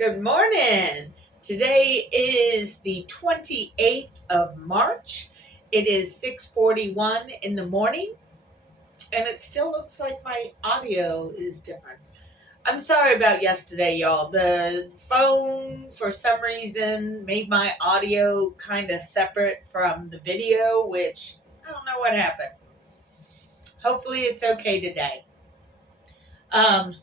Good morning. Today is the 28th of March. It is 6:41 in the morning, and it still looks like my audio is different. I'm sorry about yesterday, y'all. The phone, for some reason, made my audio kind of separate from the video, which I don't know what happened. Hopefully, it's okay today. Um,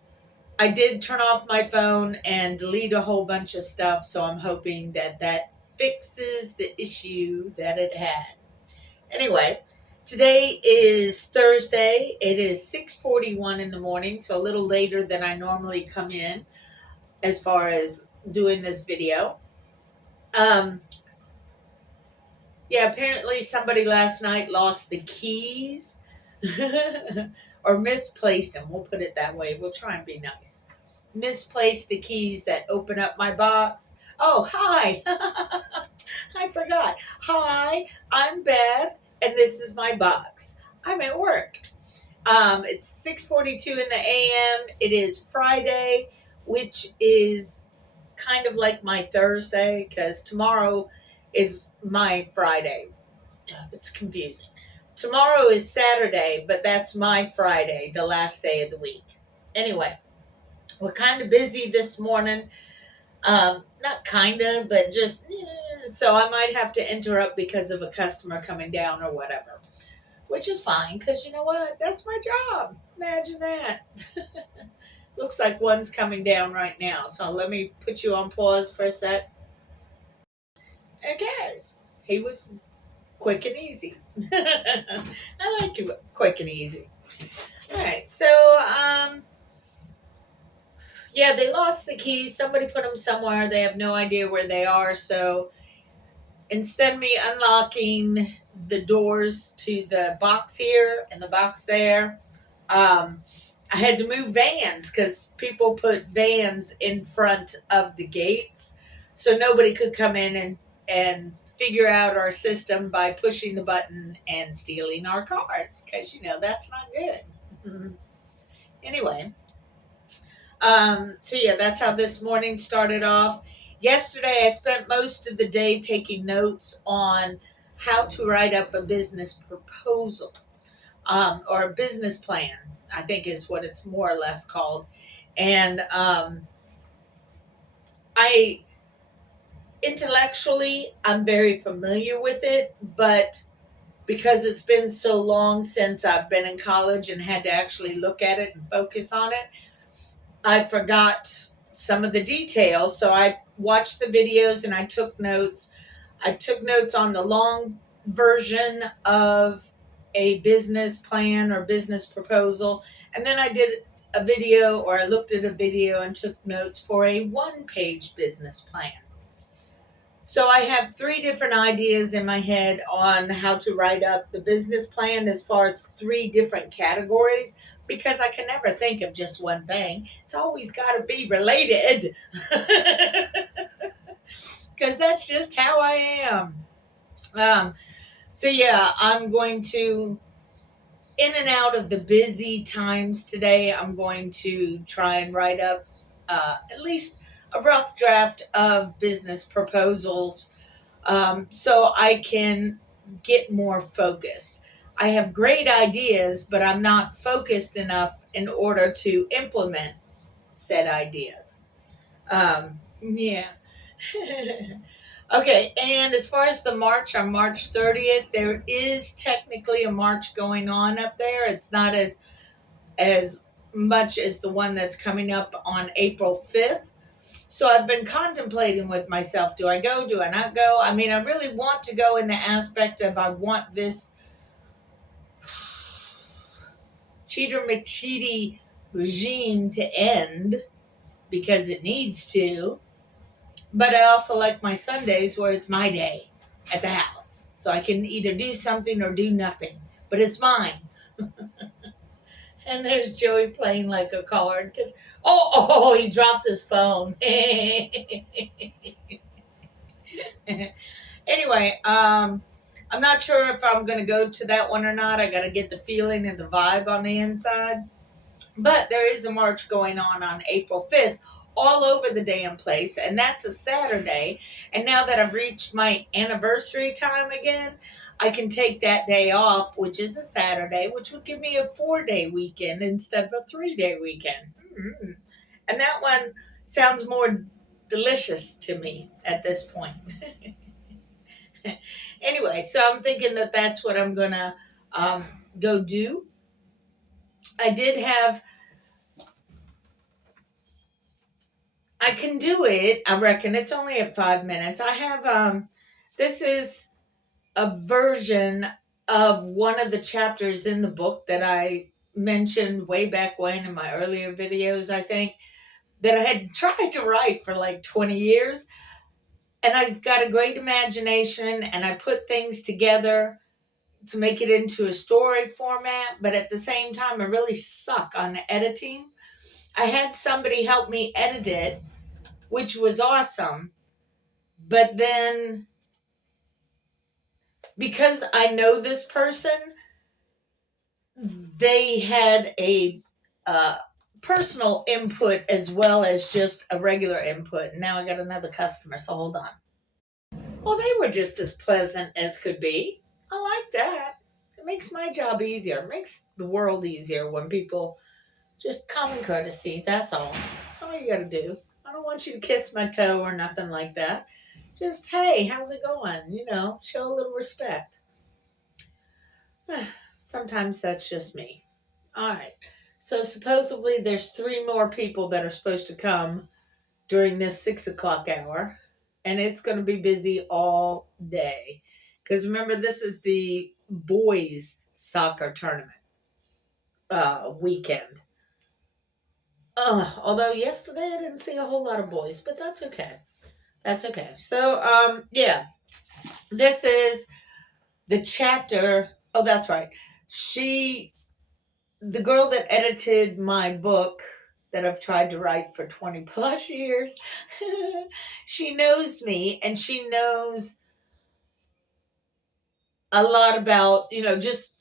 I did turn off my phone and delete a whole bunch of stuff, so I'm hoping that fixes the issue that it had. Anyway, today is Thursday. It is 6:41 in the morning, so a little later than I normally come in as far as doing this video. Um, yeah, apparently somebody last night lost the keys or misplaced them. We'll put it that way. We'll try and be nice. Misplaced the keys that open up my box. Oh, hi. I forgot. Hi, I'm Beth, and this is my box. I'm at work. It's 6:42 in the a.m. It is Friday, which is kind of like my Thursday because tomorrow is my Friday. It's confusing. Tomorrow is Saturday, but that's my Friday, the last day of the week. Anyway, we're kind of busy this morning. Not kind of, but just, so I might have to interrupt because of a customer coming down or whatever, which is fine because you know what? That's my job. Imagine that. Looks like one's coming down right now. So let me put you on pause for a sec. Okay. He was quick and easy. I like it quick and easy. All right. So, yeah, they lost the keys. Somebody put them somewhere. They have no idea where they are. So instead of me unlocking the doors to the box here and the box there, I had to move vans because people put vans in front of the gates. So nobody could come in and figure out our system by pushing the button and stealing our cards because, that's not good. Anyway. So yeah, that's how this morning started off. Yesterday, I spent most of the day taking notes on how to write up a business proposal, or a business plan, I think is what it's more or less called. And I intellectually, I'm very familiar with it, but because it's been so long since I've been in college and had to actually look at it and focus on it, I forgot some of the details, so I watched the videos and I took notes. I took notes on the long version of a business plan or business proposal, and then I did a video, or I looked at a video and took notes for a one-page business plan. So I have 3 different ideas in my head on how to write up the business plan as far as 3 different categories, because I can never think of just one thing. It's always got to be related. Because that's just how I am. So yeah, I'm going to, in and out of the busy times today, I'm going to try and write up at least a rough draft of business proposals, so I can get more focused. I have great ideas, but I'm not focused enough in order to implement said ideas. Yeah. Okay, and as far as the march on March 30th, there is technically a march going on up there. It's not as much as the one that's coming up on April 5th. So I've been contemplating with myself, do I go, do I not go? I mean, I really want to go in the aspect of I want this Cheater McCheaty regime to end because it needs to. But I also like my Sundays where it's my day at the house. So I can either do something or do nothing. But it's mine. And there's Joey playing like a card because, he dropped his phone. Anyway, I'm not sure if I'm going to go to that one or not. I got to get the feeling and the vibe on the inside. But there is a march going on April 5th, all over the damn place, and that's a Saturday. And now that I've reached my anniversary time again, I can take that day off, which is a Saturday, which would give me a 4-day weekend instead of a 3-day weekend. Mm-hmm. And that one sounds more delicious to me at this point. Anyway, so I'm thinking that that's what I'm gonna um, go do. I did have, I can do it. I reckon it's only at 5 minutes. I have, this is a version of one of the chapters in the book that I mentioned way back when in my earlier videos, I think, that I had tried to write for like 20 years. And I've got a great imagination and I put things together to make it into a story format, but at the same time, I really suck on editing. I had somebody help me edit it, which was awesome. But then, because I know this person, they had a personal input as well as just a regular input. And now I got another customer, so hold on. Well, they were just as pleasant as could be. I like that. It makes my job easier. It makes the world easier when people just common courtesy. That's all. That's all you got to do. I don't want you to kiss my toe or nothing like that. Just, hey, how's it going? You know, show a little respect. Sometimes that's just me. All right. So supposedly there's 3 more people that are supposed to come during this 6 o'clock hour. And it's going to be busy all day. Because remember, this is the boys' soccer tournament weekend. Although yesterday I didn't see a whole lot of boys, but that's okay. That's okay. So, yeah. This is the chapter. Oh, that's right. The girl that edited my book that I've tried to write for 20 plus years, she knows me and she knows a lot about, just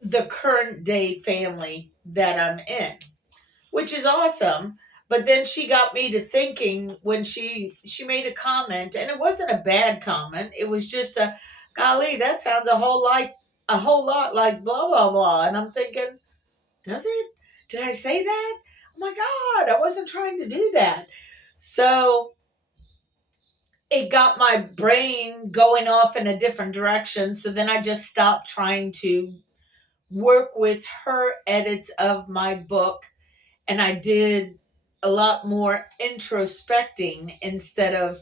the current day family that I'm in, which is awesome. But then she got me to thinking when she made a comment, and it wasn't a bad comment. It was just a, golly, that sounds a whole lot like blah, blah, blah. And I'm thinking, does it? Did I say that? Oh my God, I wasn't trying to do that. So it got my brain going off in a different direction. So then I just stopped trying to work with her edits of my book. And I did a lot more introspecting instead of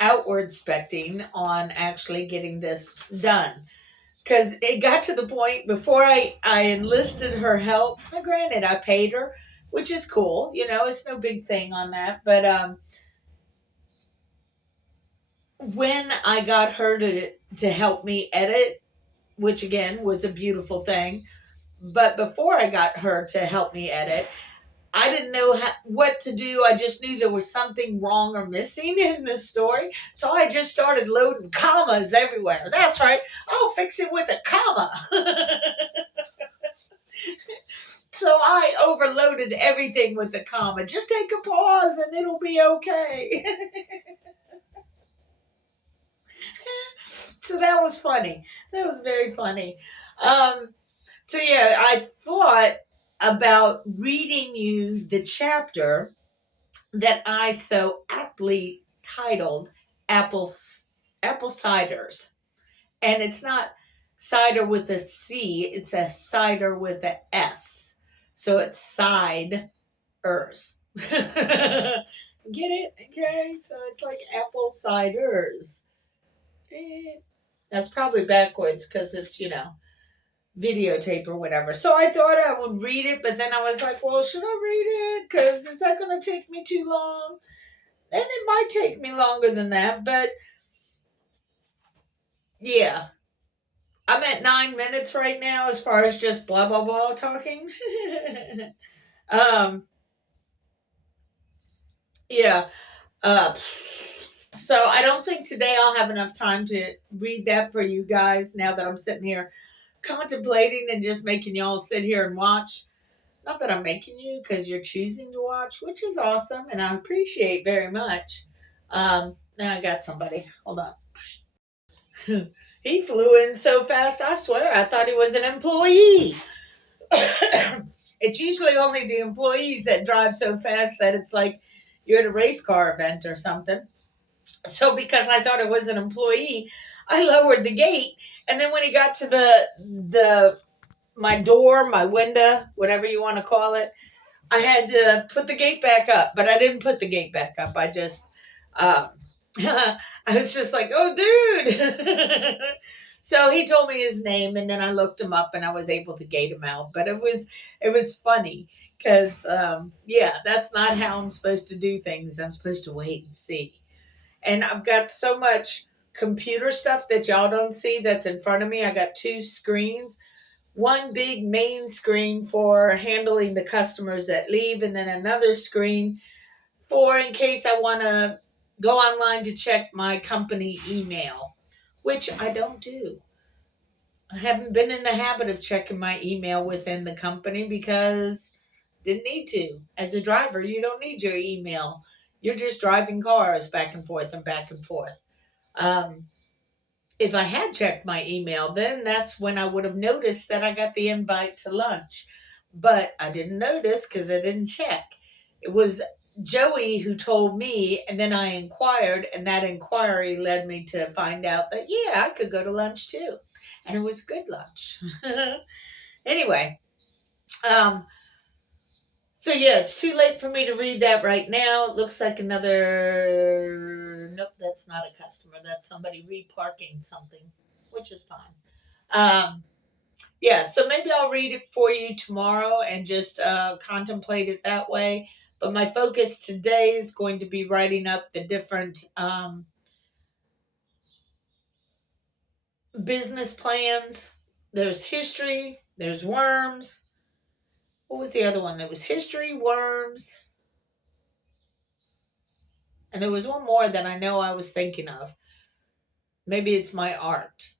outward specting on actually getting this done. Because it got to the point before I enlisted her help. Now, granted, I paid her, which is cool. It's no big thing on that. But when I got her to help me edit, which again was a beautiful thing. But before I got her to help me edit, I didn't know what to do. I just knew there was something wrong or missing in the story. So I just started loading commas everywhere. That's right. I'll fix it with a comma. So I overloaded everything with a comma. Just take a pause and it'll be okay. So that was funny. That was very funny. So yeah, I thought about reading you the chapter that I so aptly titled Apple Ciders. And it's not cider with a C, it's a cider with a S. So it's ciders. Get it? Okay, so it's like apple ciders. That's probably backwards because it's, videotape or whatever. So I thought I would read it, but then I was like, well, should I read it? Because is that going to take me too long? And it might take me longer than that, but yeah. I'm at 9 minutes right now as far as just blah, blah, blah talking. Yeah. So I don't think today I'll have enough time to read that for you guys now that I'm sitting here contemplating and just making y'all sit here and watch. Not that I'm making you, because you're choosing to watch, which is awesome, and I appreciate very much. Now I got somebody. Hold on. He flew in so fast, I swear I thought he was an employee. It's usually only the employees that drive so fast that it's like you're at a race car event or something. So because I thought it was an employee, I lowered the gate, and then when he got to the my door, my window, whatever you want to call it, I had to put the gate back up, but I didn't put the gate back up. I just, I was just like, oh, dude. So he told me his name, and then I looked him up, and I was able to gate him out. But it was funny because, yeah, that's not how I'm supposed to do things. I'm supposed to wait and see. And I've got so much computer stuff that y'all don't see that's in front of me. I got two screens, one big main screen for handling the customers that leave, and then another screen for in case I want to go online to check my company email, which I don't do. I haven't been in the habit of checking my email within the company because didn't need to. As a driver, you don't need your email. You're just driving cars back and forth and back and forth. Um, if I had checked my email, then that's when I would have noticed that I got the invite to lunch. But I didn't notice because I didn't check. It was Joey who told me, and then I inquired, and that inquiry led me to find out that, yeah, I could go to lunch too. And it was good lunch. Anyway, so yeah, it's too late for me to read that right now. It looks like another. Nope, that's not a customer. That's somebody reparking something, which is fine. Yeah, so maybe I'll read it for you tomorrow and just contemplate it that way. But my focus today is going to be writing up the different business plans. There's history. There's worms. What was the other one? There was history, worms, and there was one more that I know I was thinking of. Maybe it's my art.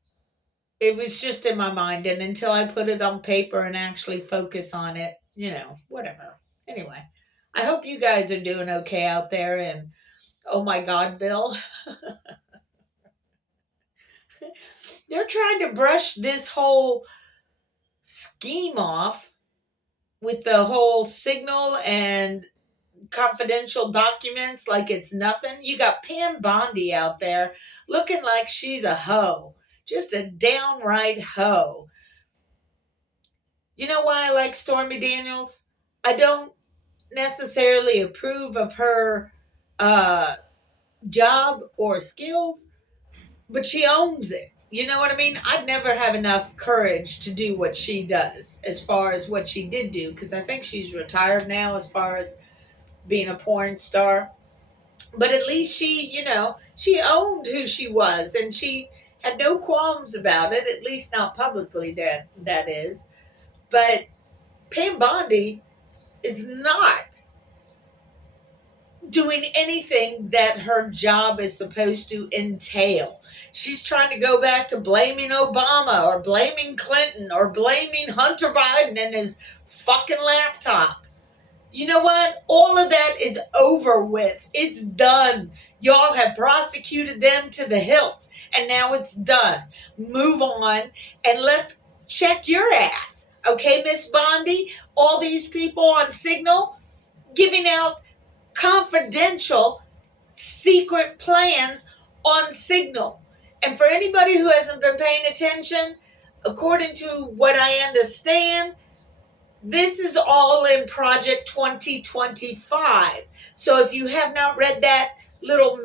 It was just in my mind, and until I put it on paper and actually focus on it, whatever. Anyway, I hope you guys are doing okay out there, and oh my God, Bill. They're trying to brush this whole scheme off with the whole signal and confidential documents like it's nothing. You got Pam Bondi out there looking like she's a hoe, just a downright hoe. You know why I like Stormy Daniels? I don't necessarily approve of her job or skills, but she owns it. You know what I mean? I'd never have enough courage to do what she does as far as what she did do, because I think she's retired now as far as being a porn star. But at least she owned who she was, and she had no qualms about it, at least not publicly, that is. But Pam Bondi is not doing anything that her job is supposed to entail. She's trying to go back to blaming Obama or blaming Clinton or blaming Hunter Biden and his fucking laptop. You know what? All of that is over with. It's done. Y'all have prosecuted them to the hilt, and now it's done. Move on, and let's check your ass. Okay, Miss Bondi? All these people on Signal giving out confidential, secret plans on Signal. And for anybody who hasn't been paying attention, according to what I understand, this is all in Project 2025. So if you have not read that little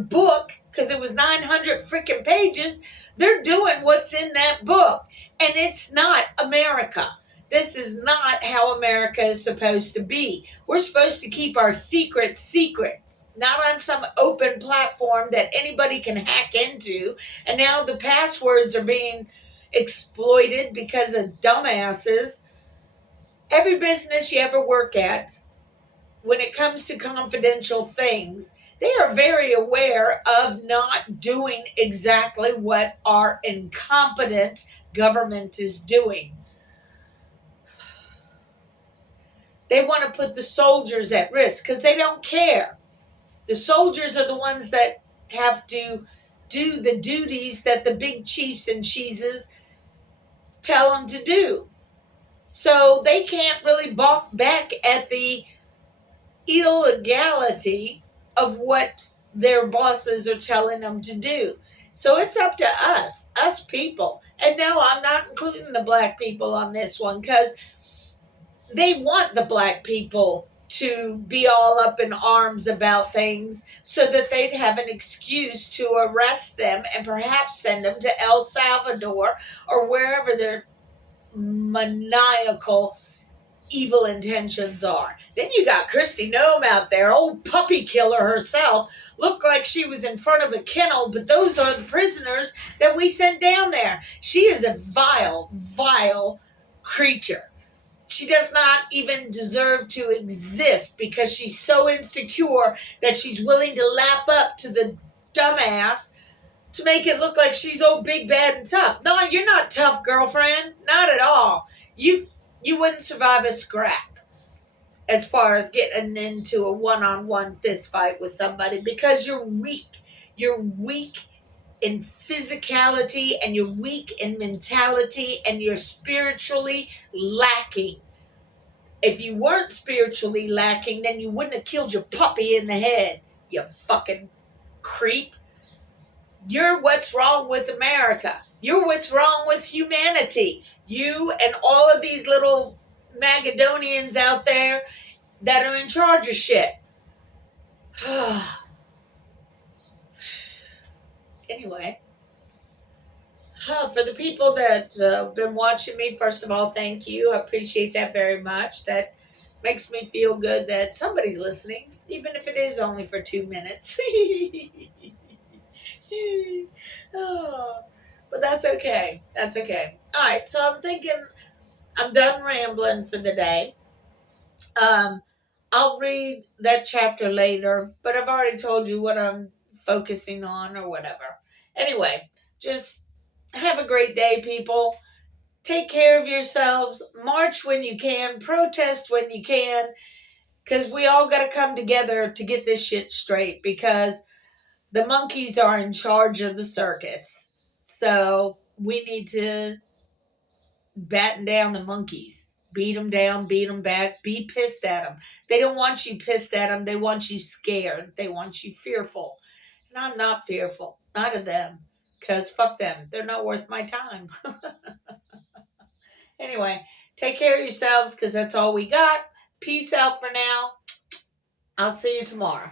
book, because it was 900 freaking pages, they're doing what's in that book. And it's not America. This is not how America is supposed to be. We're supposed to keep our secrets secret, not on some open platform that anybody can hack into. And now the passwords are being exploited because of dumbasses. Every business you ever work at, when it comes to confidential things, they are very aware of not doing exactly what our incompetent government is doing. They want to put the soldiers at risk because they don't care. The soldiers are the ones that have to do the duties that the big chiefs and cheeses tell them to do. So they can't really balk back at the illegality of what their bosses are telling them to do. So it's up to us people. And no, I'm not including the black people on this one because they want the black people to be all up in arms about things so that they'd have an excuse to arrest them and perhaps send them to El Salvador or wherever their maniacal evil intentions are. Then you got Christy Nome out there, old puppy killer herself, looked like she was in front of a kennel, but those are the prisoners that we sent down there. She is a vile, vile creature. She does not even deserve to exist because she's so insecure that she's willing to lap up to the dumbass to make it look like she's old, big, bad, and tough. No, you're not tough, girlfriend. Not at all. You wouldn't survive a scrap as far as getting into a one-on-one fist fight with somebody because you're weak. You're weak in physicality and you're weak in mentality and you're spiritually lacking. If you weren't spiritually lacking, then you wouldn't have killed your puppy in the head, you fucking creep. You're what's wrong with America. You're what's wrong with humanity. You and all of these little Magadonians out there that are in charge of shit. Anyway, for the people that have been watching me, first of all, thank you. I appreciate that very much. That makes me feel good that somebody's listening, even if it is only for 2 minutes. Oh, but that's okay. That's okay. All right, so I'm thinking I'm done rambling for the day. I'll read that chapter later, but I've already told you what I'm focusing on or whatever. Anyway, just have a great day, people. Take care of yourselves. March when you can. Protest when you can. Because we all got to come together to get this shit straight because the monkeys are in charge of the circus. So we need to batten down the monkeys. Beat them down, beat them back, be pissed at them. They don't want you pissed at them. They want you scared. They want you fearful. And I'm not fearful. Not of them. Because fuck them. They're not worth my time. Anyway, take care of yourselves because that's all we got. Peace out for now. I'll see you tomorrow.